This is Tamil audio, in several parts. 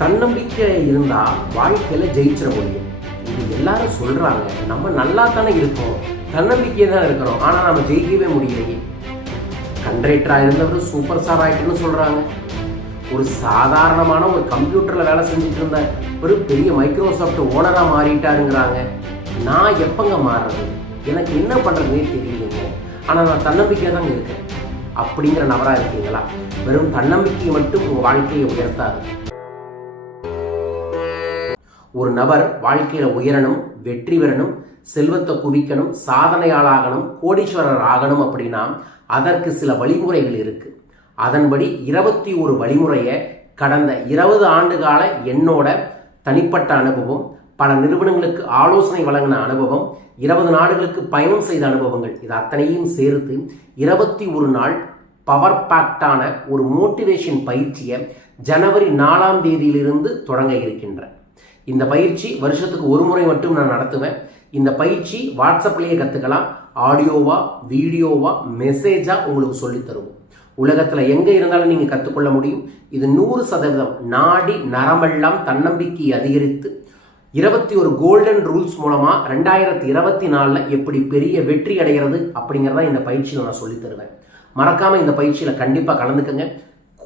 தன்னம்பிக்கை இருந்தால் வாழ்க்கையில் ஜெயிச்சிட முடியும். இது எல்லாரும் சொல்கிறாங்க நம்ம நல்லா தானே இருக்கோம். தன்னம்பிக்கையை தான் இருக்கிறோம். ஆனால் நம்ம ஜெயிக்கவே முடியலையே. கண்ட்ரேட்டராக இருந்தவர் சூப்பர் ஸ்டார் ஆகிட்டுன்னு சொல்கிறாங்க ஒரு சாதாரணமான ஒரு கம்ப்யூட்டரில் வேலை செஞ்சுட்டு இருந்த ஒரு பெரிய மைக்ரோசாஃப்ட் ஓனராக மாறிட்டாருங்கிறாங்க. நான் எப்பங்க மாறுறது? எனக்கு என்ன பண்ணுறதுனே தெரியலைங்க ஆனால் நான் தன்னம்பிக்கை தாங்க இருக்கேன். அப்படிங்கிற நபராக இருக்கீங்களா? வெறும் தன்னம்பிக்கை மட்டும் உங்கள் வாழ்க்கையை உயர்த்தாது. ஒரு நபர் வாழ்க்கையில் உயரணும் வெற்றி பெறணும் செல்வத்தை குவிக்கணும் சாதனையாளாகணும் கோடீஸ்வரர் ஆகணும் அப்படின்னா அதற்கு சில வழிமுறைகள் இருக்குது அதன்படி இருபத்தி ஒரு வழிமுறையை கடந்த இருபது ஆண்டு கால என்னோட தனிப்பட்ட அனுபவம் பல நிறுவனங்களுக்கு ஆலோசனை வழங்கின அனுபவம் இருபது நாடுகளுக்கு பயணம் செய்த அனுபவங்கள் இது அத்தனையும் சேர்த்து இருபத்தி ஒரு நாள் பவர் பேக்டான ஒரு மோட்டிவேஷன் பயிற்சியை ஜனவரி நாலாம் தேதியிலிருந்து தொடங்க இருக்கின்றேன் இந்த பயிற்சி வருஷத்துக்கு ஒரு முறை மட்டும் நான் நடத்துவேன். இந்த பயிற்சி வாட்ஸ்அப்லேயே கற்றுக்கலாம் ஆடியோவா வீடியோவா மெசேஜாக உங்களுக்கு சொல்லித்தருவோம் உலகத்தில் எங்கே இருந்தாலும் நீங்கள் கற்றுக்கொள்ள முடியும். இது நூறு சதவீதம் நாடி நரமெல்லாம் தன்னம்பிக்கை அதிகரித்து இருபத்தி ஒரு கோல்டன் ரூல்ஸ் மூலமாக ரெண்டாயிரத்தி இருபத்தி நாலில் எப்படி பெரிய வெற்றி அடைகிறது அப்படிங்கிறத இந்த பயிற்சியில் நான் சொல்லித் தருவேன். மறக்காமல் இந்த பயிற்சியில் கண்டிப்பாக கலந்துக்கங்க.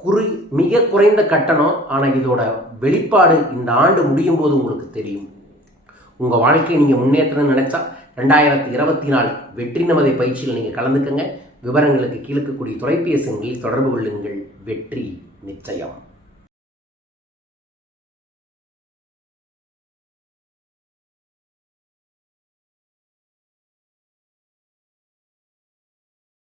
குறி மிக குறைந்த கட்டணம் ஆனால் இதோட வெளிப்பாடு இந்த ஆண்டு முடியும் போது உங்களுக்கு தெரியும். உங்கள் வாழ்க்கையை நீங்கள் முன்னேற்றணும்னு நினச்சா ரெண்டாயிரத்தி இருபத்தி நாலு வெற்றி நமதை பயிற்சியில் நீங்கள் கலந்துக்கங்க. விவரங்களுக்கு கீழக்கக்கூடிய தொலைபேசி எண்களில் தொடர்பு கொள்ளுங்கள். வெற்றி நிச்சயம்.